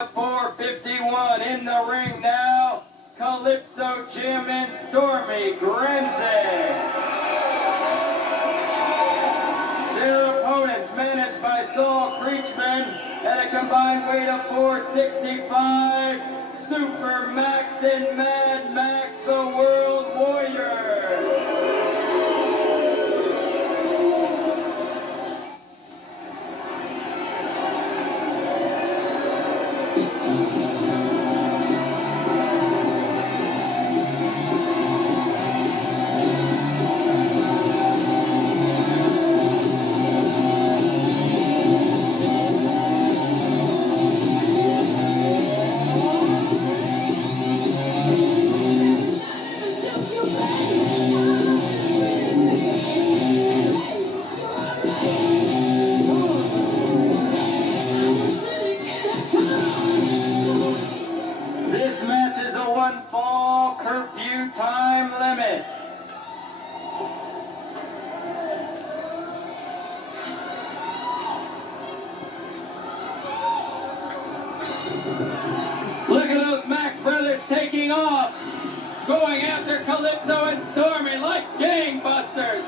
451 in the ring now, Calypso, Jim, and Stormy, Granzig. Their opponents managed by Saul Creechman at a combined weight of 465, Super Max and Mad Max, the World Warrior. This match is a one-fall curfew time limit. Look at those Max brothers taking off, going after Calypso and Stormy like gangbusters.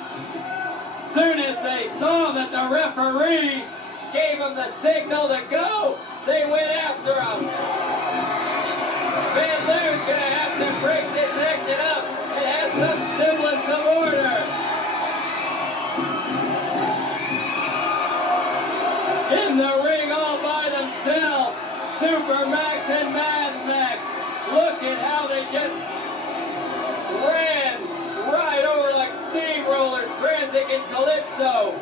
Soon as they saw that the referee gave them the signal to go, they went after him. Van Loon's going to have to break this action up and have some semblance of order. In the ring all by themselves, Super Max and Mad Max. Look at how they just ran right over like steamrollers, Granzig and Calypso,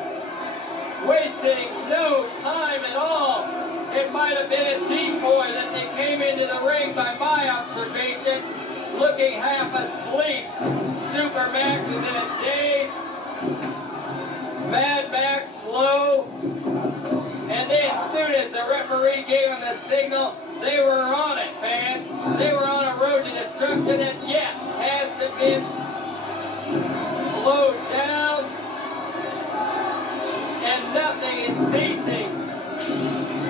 wasting no time at all. It might have been a decoy that they came into the ring by my observation, looking half asleep. Super Max was in a daze, Mad Max slow, and then as soon as the referee gave them the signal, they were on it, man. They were on a road to destruction that yet has to be slowed down, and nothing is ceasing.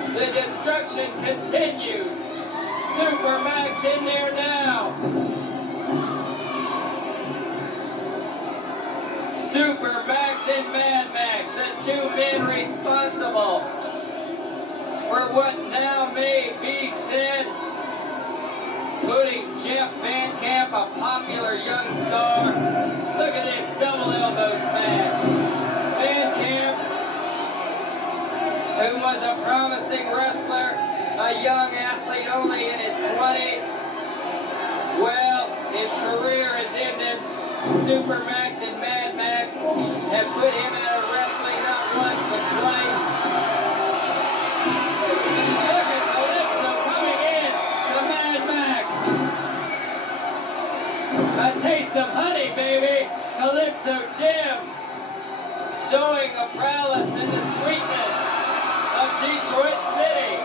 The destruction continues. Super Max in there now. Super Max and Mad Max, the two men responsible for what now may be said, putting Jeff Van Camp, a popular young star. Look at this double elbow smash. Van Camp, who was a promising wrestler, a young athlete only in his 20s. Well, his career has ended. Super Max and Mad Max have put him out of wrestling not once but twice. Look at Calypso coming in to Mad Max. A taste of honey, baby. Calypso Jim showing the prowess and the sweetness of Detroit City.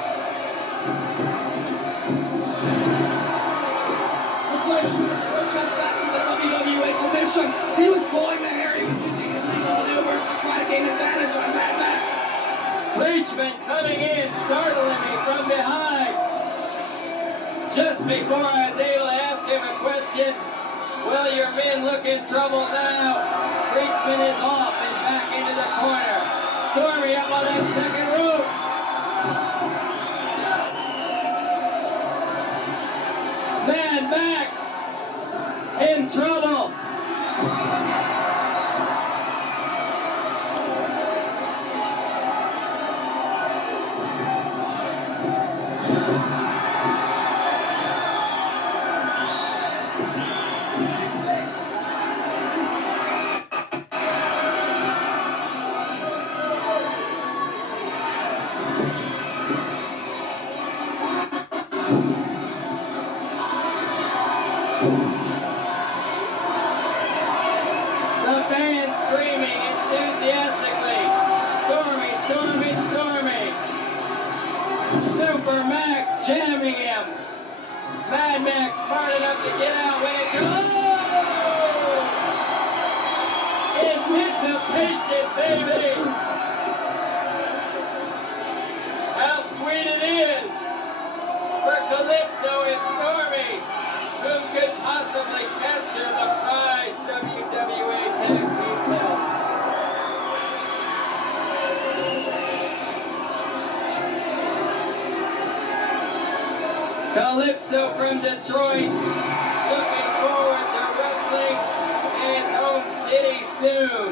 Just back from the WWA commission. He was pulling the hair. He was using illegal maneuvers to try to gain advantage on Mad Max. Creechman coming in, startling me from behind. Just before I was able to ask him a question, well, your men look in trouble now. Creechman is off and back into the corner. Stormy up on that second rope. Mad Max in trouble. The fans screaming enthusiastically, Stormy, Stormy, Stormy. Super Max jamming him. Mad Max smart enough to get out when it goes. Anticipation, baby. How sweet it is. possibly capture the prize WWA Tag Team belt. Calypso from Detroit, looking forward to wrestling in his home city soon.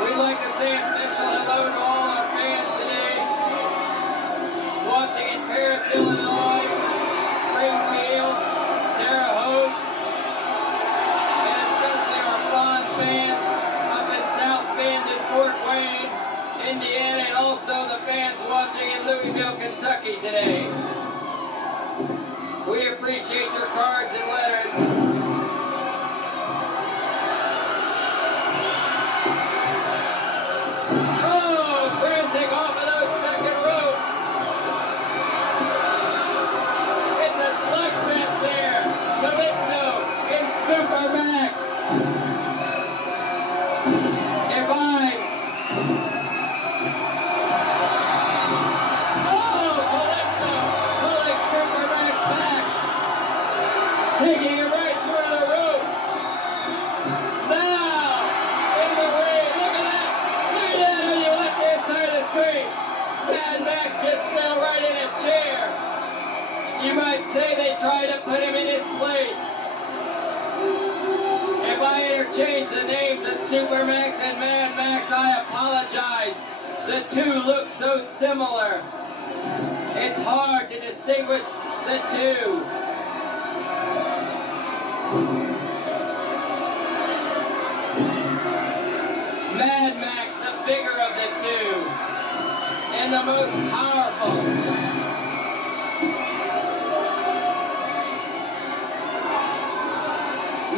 We'd like to say a special hello to all our fans today, watching in Paris, Illinois, Springfield, Terre Haute, and especially our fond fans up in South Bend and Fort Wayne, Indiana, and also the fans watching in Louisville, Kentucky today. We appreciate your cards and letters. Oh, Granzig off of those second rope. It's a slugfest there. Calypso in Supermax. Divine. Taking it right through the rope. Now, in the way, look at that. Look at that on your left-hand side of the screen. Mad Max just fell right in a chair. You might say they tried to put him in his place. If I interchange the names of Supermax and Mad Max, I apologize. The two look so similar. It's hard to distinguish the two. Mad Max, the bigger of the two, and the most powerful.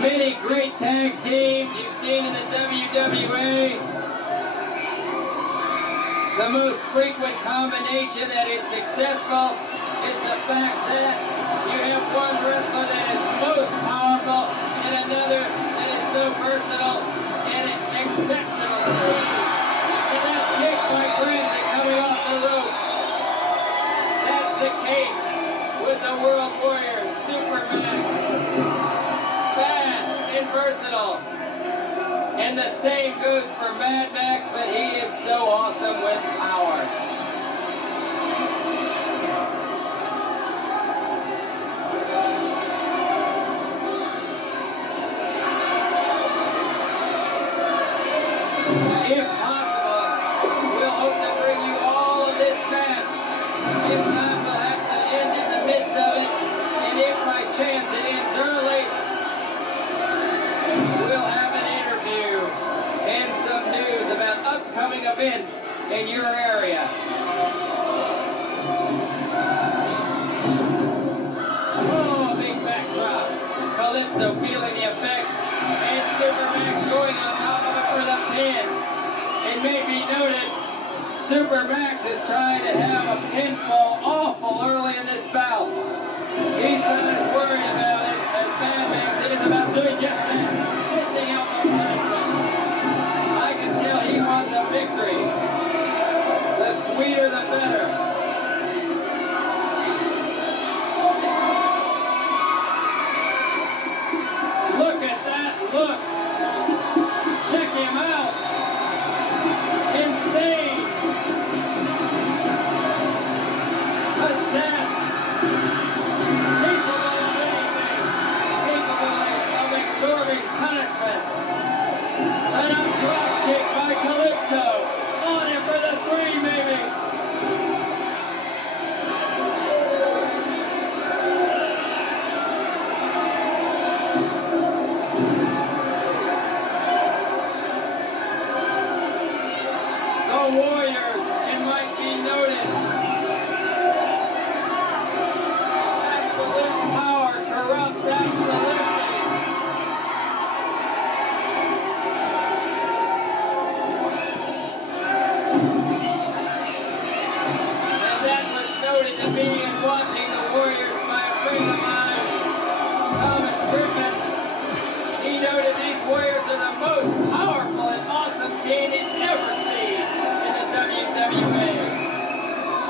Many great tag teams you've seen in the WWA. The most frequent combination that is successful is the fact that you have one wrestler that is most powerful and another that is so versatile and exceptional. And that kick by Granzig coming off the rope. That's the case with the World Warrior, Superman. Fast and versatile. And the same goes for Mad Max, but he is so awesome with power. If possible, we'll hope to bring you all of this match. If not, we'll have to end in the midst of it. And if by chance it ends early, we'll have an interview and some news about upcoming events in your area. Oh, big backdrop. Calypso feeling the effect. And Supermax going on top of it for the pin. It may be noted, Supermax is trying to have a pinfall awful early in this bout. He's not as worried about it as Mad Max is about doing just that, missing out on punishment. I can tell he wants a victory. The sweeter the better. Look at that look. Check him out. Insane. Possessed. Capable of anything. Capable of absorbing punishment. An up drop kick by Calypso. On him for the 3, maybe. Warriors, it might be noted. Absolute power corrupts absolutely. And that was noted to me in watching the Warriors by a friend of mine, Thomas Griffin. He noted these Warriors are the most powerful and awesome team he's ever seen. WWA.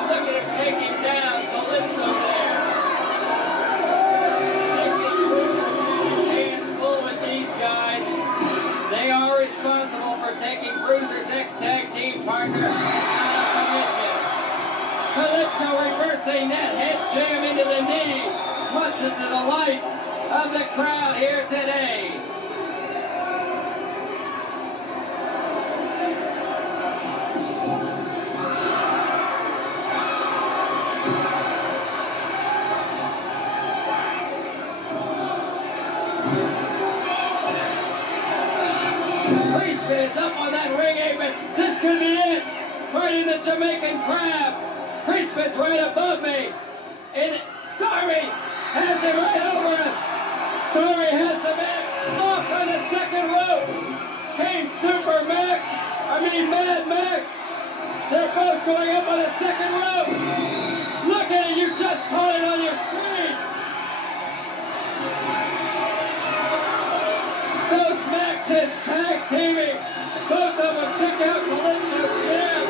Look at him taking down Calypso there. using that head jam into the knee, much to the delight of the crowd here today. Preachman is up on that ring apron. This could be it. Right in the Jamaican crab. Preachman's right above me. And Stormy has it right over us. Stormy has the man off on the second rope. Came Mad Max. They're both going up on the second rope. Look at it. You just caught it on your screen. Those Maxes tag teaming. Both of them took out Calypso Jim.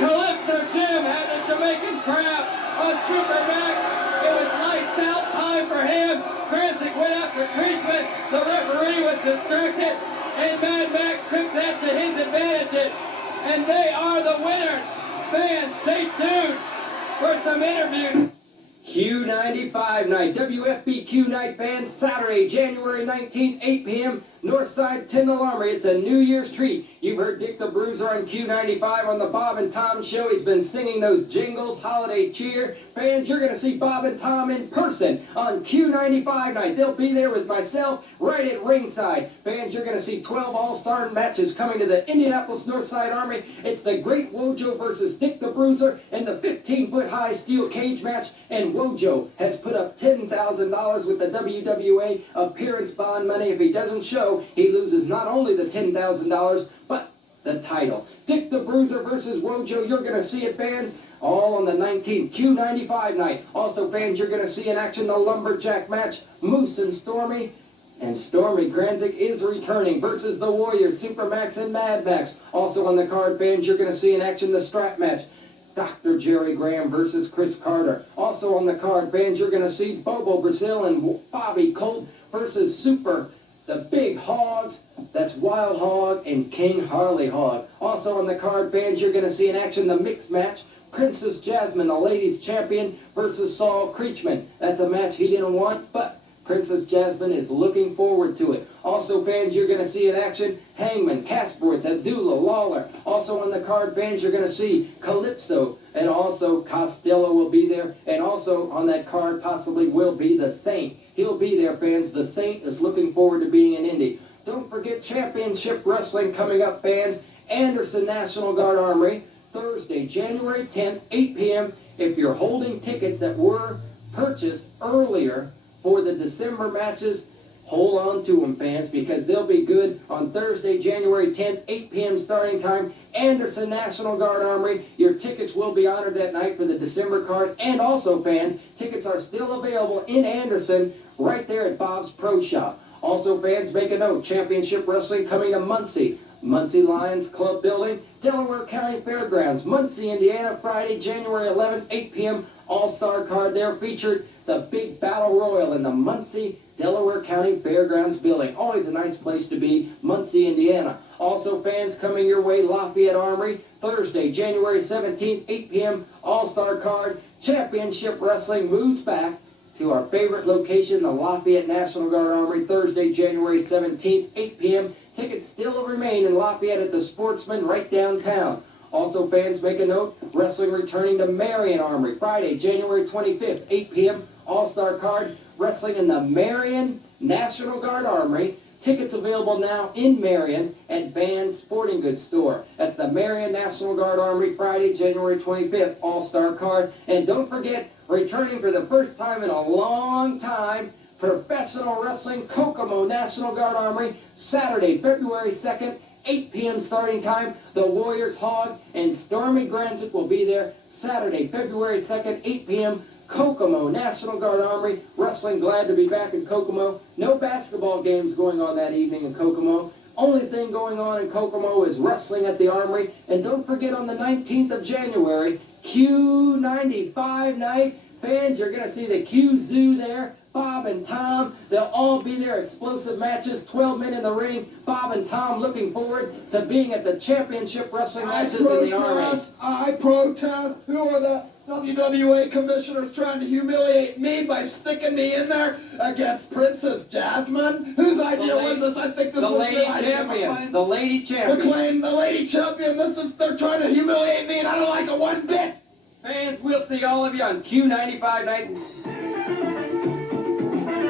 Calypso Jim had the Jamaican crab on Super Max. It was lights out time for him. Granzig went after Preachman. The referee was distracted. And Mad Max took that to his advantage. And they are the winners. Fans, stay tuned for some interviews. Q95 night, WFBQ night, fans, Saturday, January 19th, 8 p.m., Northside Tyndall Armory. It's a New Year's treat. You've heard Dick the Bruiser on Q95 on the Bob and Tom show. He's been singing those jingles, holiday cheer. Fans, you're going to see Bob and Tom in person on Q95 night. They'll be there with myself right at ringside. Fans, you're going to see 12 all-star matches coming to the Indianapolis Northside Armory. It's the Great Wojo versus Dick the Bruiser in the 15-foot high steel cage match. And Wojo has put up $10,000 with the WWA appearance bond money. If he doesn't show, he loses not only the $10,000, but the title. Dick the Bruiser versus Wojo. You're going to see it, fans, all on the 19th, Q95 night. Also, fans, you're going to see in action the Lumberjack match, Moose and Stormy. And Stormy Granzig is returning versus the Warriors, Supermax and Mad Max. Also on the card, fans, you're going to see in action the strap match, Dr. Jerry Graham versus Chris Carter. Also on the card, fans, you're going to see Bobo Brazil and Bobby Colt versus the Big Hogs. That's Wild Hog and King Harley Hog. Also on the card, fans, you're going to see in action the mixed match, Princess Jasmine, the ladies champion, versus Saul Creechman. That's a match he didn't want, but Princess Jasmine is looking forward to it. Also, fans, you're going to see in action Hangman, Kasparov, Abdullah, Lawler. Also on the card, fans, you're going to see Calypso, and also Costello will be there. And also on that card possibly will be the Saint. He'll be there, fans. The Saint is looking forward to being in Indy. Don't forget Championship Wrestling coming up, fans. Anderson National Guard Armory, Thursday, January 10th, 8 p.m. If you're holding tickets that were purchased earlier for the December matches, hold on to them, fans, because they'll be good on Thursday, January 10th, 8 p.m. starting time. Anderson National Guard Armory. Your tickets will be honored that night for the December card. And also, fans, tickets are still available in Anderson right there at Bob's Pro Shop. Also, fans, make a note. Championship Wrestling coming to Muncie. Muncie Lions Club Building, Delaware County Fairgrounds, Muncie, Indiana, Friday, January 11th, 8 p.m. All-Star card there featured the big Battle Royal in the Muncie, Delaware County Fairgrounds building. Always a nice place to be, Muncie, Indiana. Also, fans, coming your way, Lafayette Armory, Thursday, January 17th, 8 p.m. All-Star card. Championship Wrestling moves back to our favorite location, the Lafayette National Guard Armory, Thursday, January 17th, 8 p.m. Tickets still remain in Lafayette at the Sportsman right downtown. Also, fans, make a note, wrestling returning to Marion Armory, Friday, January 25th, 8 p.m. All-Star card, wrestling in the Marion National Guard Armory. Tickets available now in Marion at Vans Sporting Goods Store. That's the Marion National Guard Armory, Friday, January 25th, All-Star card. And don't forget, returning for the first time in a long time, Professional Wrestling, Kokomo National Guard Armory, Saturday, February 2nd, 8 p.m. starting time. The Warriors Hog and Stormy Granzig will be there Saturday, February 2nd, 8 p.m. Kokomo National Guard Armory. Wrestling, glad to be back in Kokomo. No basketball games going on that evening in Kokomo. Only thing going on in Kokomo is wrestling at the Armory. And don't forget, on the 19th of January, Q95 night. Fans, you're going to see the Q Zoo there. Bob and Tom, they'll all be there. Explosive matches, 12 men in the ring. Bob and Tom looking forward to being at the championship wrestling matches in the Army. I protest. Who are the WWA commissioner's trying to humiliate me by sticking me in there against Princess Jasmine. Whose idea was this? I think this the was lady your idea, champion. McLean. The lady champion. McLean, the lady champion. They're trying to humiliate me, and I don't like it one bit. Fans, we'll see all of you on Q95 night.